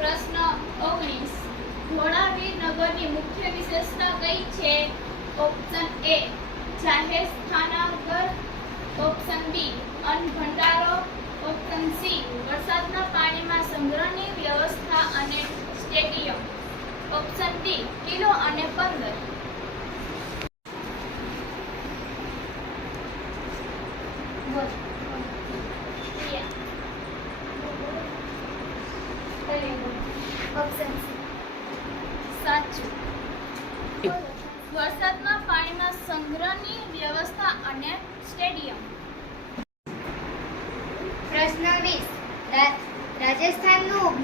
પ્રશ્ન 19. ધોળાવીર નગરની મુખ્ય વિશેષતા કઈ છે? ઓપ્શન એ જાહેર સ્નાનાગર, ઓપ્શન બી અન્ન ભંડારો, ઓપ્શન સી વરસાદના પાણીમાં સંગ્રહની વ્યવસ્થા અને સ્ટેડિયમ, ઓપ્શન ડી કિલ્લો અને બંદર. ઓપ્શન સાચું. વરસાદના પાણીમાં સંગ્રહની વ્યવસ્થા અને સ્ટેડિયમ. પ્રશ્ન 20. રાજસ્થાનનું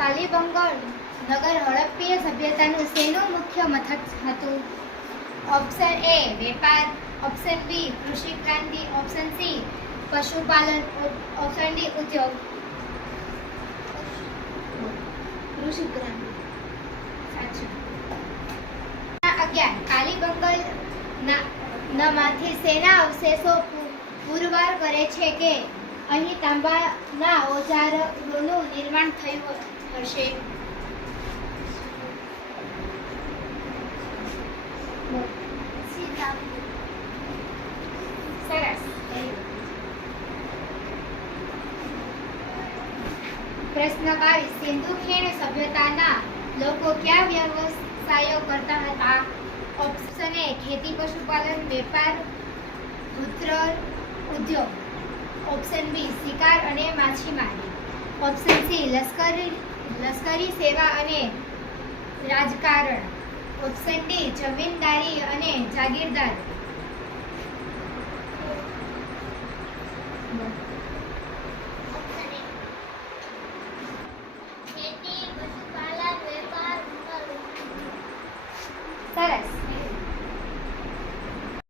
કાલીબંગન નગર હડપ્પીય સભ્યતાનું શેનું મુખ્ય મથક હતું? ઓપ્શન એ વેપાર, ઓપ્શન બી કૃષિ ક્રાંતિ, ઓપ્શન સી પશુપાલન, ઓપ્શન ડી ઉદ્યોગ. કૃષિ ક્રાંતિ સાચું. 11. કાલીબંગલ માંથી શેના અવશેષો પુરવાર કરે છે કે અહીં તાંબાના ઓજારોનું નિર્માણ થયું હશે? સરસ. પ્રશ્ન 22. સિંધુ ખીણ સભ્યતાના લોકો કયા વ્યવસાયો કરતા હતા? ઓપ્શન એ ખેતી, પશુપાલન, વેપાર, ઉત્તર ઉદ્યોગ, ઓપ્શન બી શિકાર અને માછીમારી, ઓપ્શન સી લશ્કરી સેવા અને રાજકારણ, ઓપ્શન ડી જમીનદારી અને જાગીરદાર. સરસ.